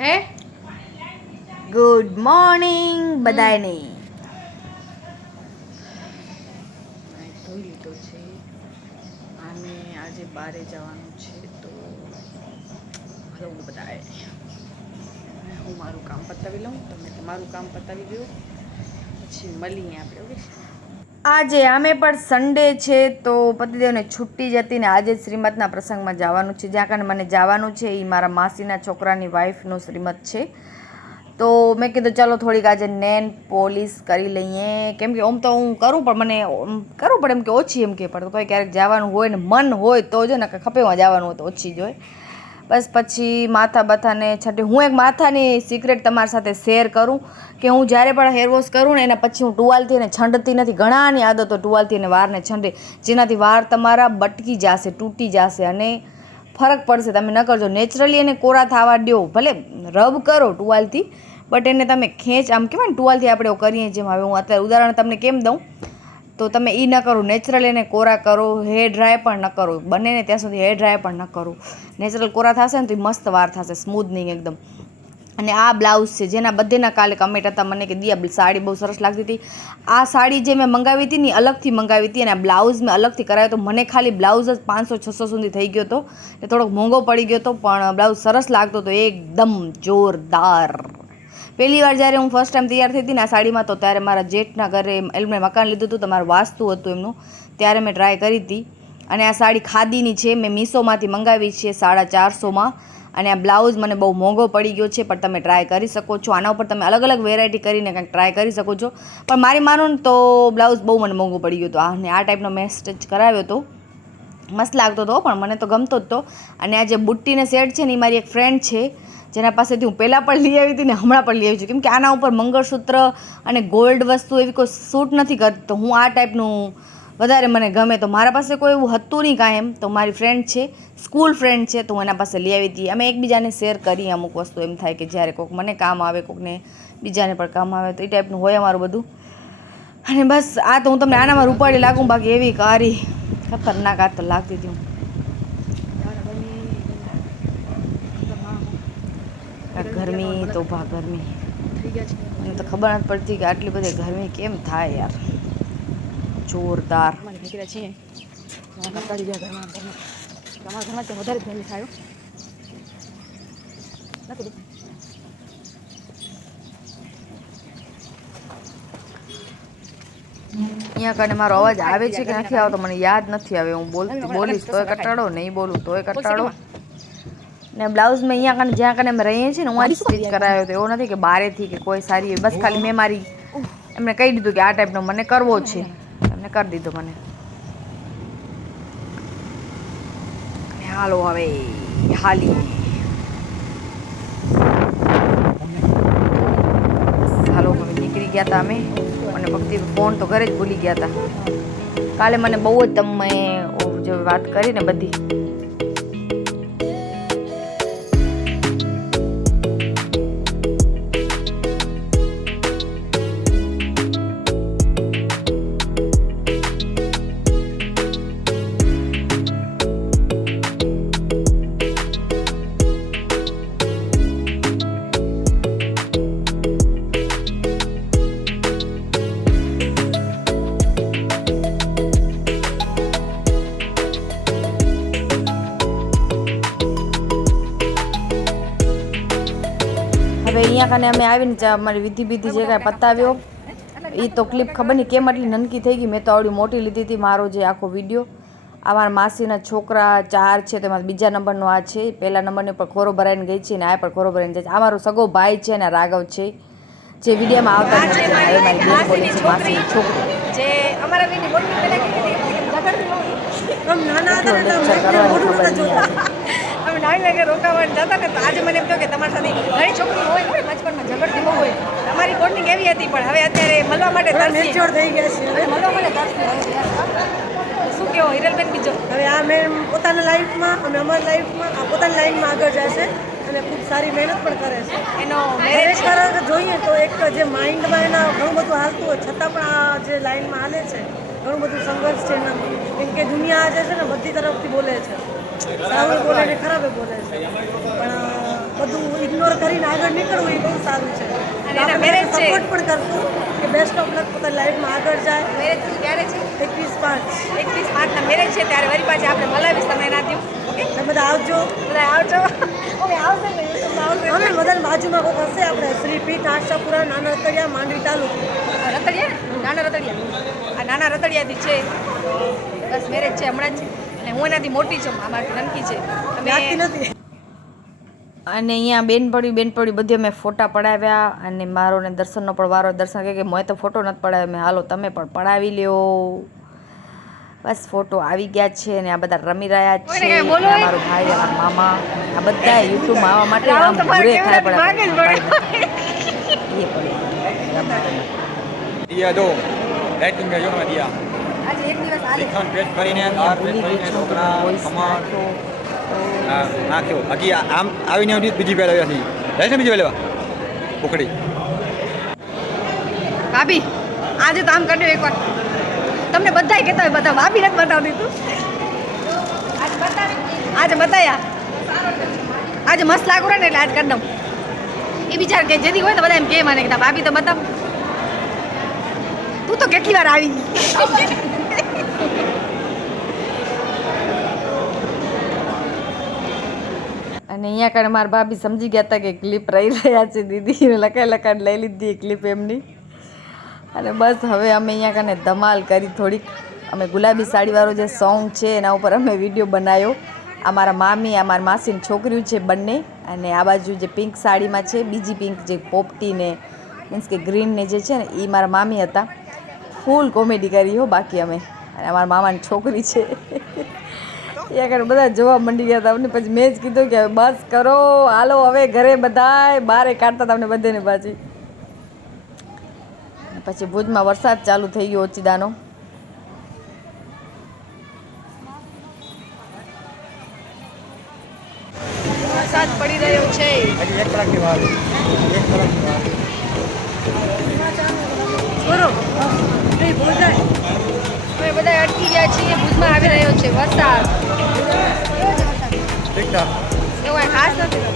હે good morning બધાને. ધોઈ લીધો છે અને આજે બહારે જવાનું છે તો હલો બધાએ હું મારું કામ પતાવી લઉં, તમે તમારું કામ પતાવી દો, પછી મળીએ આપણે. ઓકે, આજે અમે પણ સન્ડે છે તો પતિદેવને છુટ્ટી જ હતી ને આજે શ્રીમદના પ્રસંગમાં જવાનું છે. જ્યાં કારણે મને જવાનું છે એ મારા માસીના છોકરાની વાઈફનું શ્રીમદ છે. તો મેં કીધું ચાલો થોડીક આજે નેન પોલિશ કરી લઈએ, કેમ કે આમ તો હું કરું પણ મને કરવું પડે એમ કે ઓછી એમ કે પડે, કોઈ ક્યારેક જવાનું હોય ને મન હોય તો જ ને ખપેમાં જવાનું હોય તો ઓછી જ હોય. બસ પછી માથા બથાને છંટે. હું એક માથાની સિક્રેટ તમારી સાથે શેર કરું કે હું જ્યારે પણ હેર વોશ કરું ને એના પછી હું ટુવાલથી એને છંડતી નથી. ઘણાની આદતો ટુવાલથી એને વારને છંડે, જેનાથી વાર તમારા બટકી જશે, તૂટી જશે અને ફરક પડશે. તમે ન કરજો, નેચરલી એને કોરા થવા દો, ભલે રબ કરો ટુવાલથી, બટ એને તમે ખેંચ આમ કહેવાય ને ટુવાલથી આપણે કરીએ જેમ. હવે હું અત્યારે ઉદાહરણ તમને કેમ દઉં તો તમે એ ન કરો, નેચરલ એને કોરા કરો, હેર ડ્રાય પણ ન કરો, બને ને ત્યાં સુધી હેર ડ્રાય પણ ન કરો. નેચરલ કોરા થશે ને તો એ મસ્ત વાર થશે, સ્મૂથનિંગ એકદમ. અને આ બ્લાઉઝ છે જેના બધેના કાલે કમેન્ટ હતા મને કે દિયા સાડી બહુ સરસ લાગતી હતી. આ સાડી જે મેં મંગાવી હતી ને અલગથી મંગાવી હતી અને આ બ્લાઉઝ મેં અલગથી કરાવ્યો તો મને ખાલી બ્લાઉઝ જ 500-600 સુધી થઈ ગયો હતો, એ થોડોક મોંઘો પડી ગયો હતો, પણ બ્લાઉઝ સરસ લાગતો હતો એકદમ જોરદાર. પહેલી વાર જ્યારે હું ફર્સ્ટ ટાઈમ તૈયાર થઈ હતી ને આ સાડીમાં તો ત્યારે મારા જેઠના ઘરે એમને મકાન લીધું હતું, તમારું વાસ્તુ હતું એમનું, ત્યારે મેં ટ્રાય કરી હતી. અને આ સાડી ખાદીની છે, મેં મીશોમાંથી મંગાવી છે 450માં. અને આ બ્લાઉઝ મને બહુ મોંઘો પડી ગયો છે, પણ તમે ટ્રાય કરી શકો છો. આના ઉપર તમે અલગ અલગ વેરાયટી કરીને કંઈક ટ્રાય કરી શકો છો, પણ મારી માનો ને તો બ્લાઉઝ બહુ મને મોંઘો પડી ગયો હતો. અને આ ટાઈપનો મેં સ્ટિચ કરાવ્યો હતો, મસ્ત લાગતો હતો પણ મને તો ગમતો જ હતો. અને આ જે બુટ્ટીને સેટ છે ને એ મારી એક ફ્રેન્ડ છે જેના પાસેથી હું પહેલાં પણ લઈ આવી હતી ને હમણાં પણ લઈ આવી છું, કેમ કે આના ઉપર મંગળસૂત્ર અને ગોલ્ડ વસ્તુ એવી કોઈ સૂટ નથી કરતી, તો હું આ ટાઈપનું વધારે મને ગમે. તો મારા પાસે કોઈ એવું હતું નહીં કાંઈ એમ, તો મારી ફ્રેન્ડ છે, સ્કૂલ ફ્રેન્ડ છે, તો હું એના પાસે લઈ આવી હતી. અમે એકબીજાને શેર કરીએ અમુક વસ્તુ, એમ થાય કે જ્યારે કોઈક મને કામ આવે, કોઈકને બીજાને પણ કામ આવે, તો એ ટાઈપનું હોય અમારું બધું. અને બસ આ તો હું તમને આનામાં રૂપાળી લાગું, બાકી એવી કારી ખતરનાક આ તો લાગતી હતી. ગરમી તો ભા ગરમી મને તો ખબર નથી પડતી કે આટલી બધી ગરમી કેમ થાય યાર, જોરદાર. અહીંયા કને મારો અવાજ આવે છે કે નથી આવતો મને યાદ નથી આવે. હું બોલીશ તોય કટાડો, નહીં બોલું તોય કટાડો. ને બ્લાઉઝ મેં અહીંયા કને જ્યાં કને અમે રહીએ છીએ ને હું જ સ્ટિચ કરાવ્યો હતો, એવો નથી કે બહારેથી કે કોઈ સારી, બસ ખાલી મેં મારી એમને કહી દીધું કે આ ટાઈપનો મને કરવો છે, એમને કરી દીધો મને. હાલો હવે હાલી હાલો હવે નીકળી ગયા હતા અમે. અને ભક્તિ ફોન તો ઘરે જ ભૂલી ગયા હતા. કાલે મને બહુ જ તમે જે વાત કરી ને બધી, હવે અહીંયા કને અમે આવીને અમારી વિધિ બીધી જે કાંઈ પતાવ્યો એ તો ક્લિપ ખબર નહીં કેમ આટલી નનકી થઈ ગઈ. મેં તો આવડી મોટી લીધી હતી. મારો જે આખો વિડીયો, આ મારા માસીના છોકરા 4 છે, તેમાં બીજા નંબરનો આ છે, પહેલા નંબરની પર ખોરો ભરાઈને ગઈ છે, અને આ પણ ખોરો ભરાઈને જાય છે. આ મારો સગો ભાઈ છે અને રાઘવ છે, જે વિડીયોમાં આવતા નથી. હવે મારી બેન બોલી છે માસીની છોકરી, જે અમારા બેનની મોટી પહેલા કીધી અમે નાની લાગે રોકાવાનું જતા ને, તો આજે મને એમ કહ્યું કે તમારી સાથે ઘણી છોકરી હોય ને બચપનમાં ઝઘડતી બહુ હોય, અમારી બોન્ડિંગ એવી હતી, પણ હવે અત્યારે મળવા માટે મેચ્યોર થઈ ગયા છે, મળવા માટે શું કેવો હિરલબેન બીજો? હવે આ મેમ પોતાના લાઈફમાં અને અમારી લાઈફમાં આ પોતાની લાઈનમાં આગળ જશે અને ખૂબ સારી મહેનત પણ કરે છે. એનો મેરેજ જોઈએ તો એક જે માઇન્ડમાં એના ઘણું બધું હાલતું હોય છતાં પણ આ જે લાઈનમાં હાલે છે ઘણું બધું સંઘર્ષ છે એનામાં, કેમ કે દુનિયા આજે છે ને બધી તરફથી બોલે છે, સારું બોલે ને ખરાબે બોલે છે, પણ બધું ઇગ્નોર કરીને આગળ નીકળવું એ બહુ સારું છે. અને એના marriage છે. સપોર્ટ પણ કરશું કે બેસ્ટ ઓફ લક પોતાની લાઈફમાં આગળ જાય. મેરેજ ક્યારે છે? 21/5 21/5 મેરેજ છે, ત્યારે વળી પાછી આપણે મલાવીશ તમે એના દઉં. ઓકે, તમે બધા આવજો. બધા આવજો. ઓકે, આવશે ને યુટ્યુબમાં આવશે. અમે બધાની બાજુમાં કોઈક હશે આપણે શ્રી પીઠ આશાપુરા નાના રતડિયા માંડવી તાલુકો. રતડિયા ને નાના રતડિયા, આ નાના રતડિયાથી છે. બસ મેરેજ છે હમણાં જ છે, અને હું એનાથી મોટી છું, અમારી નનકી છે. જાગતી અમે નથી. અને અહીંયા બેનપડી બધી અમે ફોટા પડાવ્યા અને મારો ને દર્શનનો પણ વારો. દર્શન કહે કે મેં તો ફોટો નથી પડાવ્યો. મેં હાલો તમે પણ પડાવી લ્યો. બસ ફોટો આવી ગયા છે અને આ બધા રમી રહ્યા છે. કોઈને કાંઈ બોલો અને મારો ભાઈ અમારા મામા આ બધા યુટ્યુબમાં આવવા માટે આમ તમારે ઘૂરે થાય કેવડાથી ભાગે જ પડે એ પડે. દિયા દો લાઇટિંગ જો ને દિયા આજે એક દિવસ આજે શ્રીખંડ પેટ કરીને દાળ પેટ ભૂલી કરીને ગઈ છું ઢોકળા વોઇસ ખમણ નાખ્યો. હા નાખ્યો હજી આમ આવીને બીજી પેલા આવ્યા છીએ જાય છે બીજી પેલા ઉખડી ભાભી આજે તો આમ કર્યું એકવાર તમને બધાય કહેતા હોય, બધા ભાભી નથી બતાવતી તું આજે બતાયા. આજે મસ્ત લાગુ ને એટલે આજ કરી દઉં. એ બિચાર કે જેથી હોય તો બધા એમ કે મને કે ભાભી તો બતાવ. તું તો કેટલી વાર આવી અને અહીંયા કણે મારા ભાભી સમજી ગયા હતા કે ક્લિપ રહી રહ્યા છે. દીદી લખાડ લઈ લીધી ક્લિપ એમની. અને બસ હવે અમે અહીંયા કને ધમાલ કરી થોડીક. અમે ગુલાબી સાડીવાળો જે સોંગ છે એના ઉપર અમે વિડીયો બનાવ્યો. આ મારા મામી આ મારા માસીની છોકરીઓ છે બંને. અને આ બાજુ જે પિંક સાડીમાં છે બીજી પિંક જે પોપટી ને મીન્સ કે ગ્રીન ને જે છે ને એ મારા મામી હતા. ફૂલ કોમેડી કરી હો બાકી અમે. અને અમારા મામાની છોકરી છે એ આગળ બધા જોવા મંડી ગયા હતા. અમને પછી મેં જ કીધું કે બસ કરો હાલો હવે ઘરે બધાય બારે કાઢતા હતા અમને બધાને પાછી. પછી ભુજમાં વરસાદ ચાલુ થઈ ગયો ઓચિદાનો. વરસાદ પડી રહ્યો છે. હજી એક કલાકની વાર એક કલાકની વાર બરો નહીં બોલાય. અમે બધા અટકી ગયા છીએ. ભુજમાં આવી રહ્યો છે વરસાદ. ઠીક ઠાક એવું કાંઈ ખાસ નથી.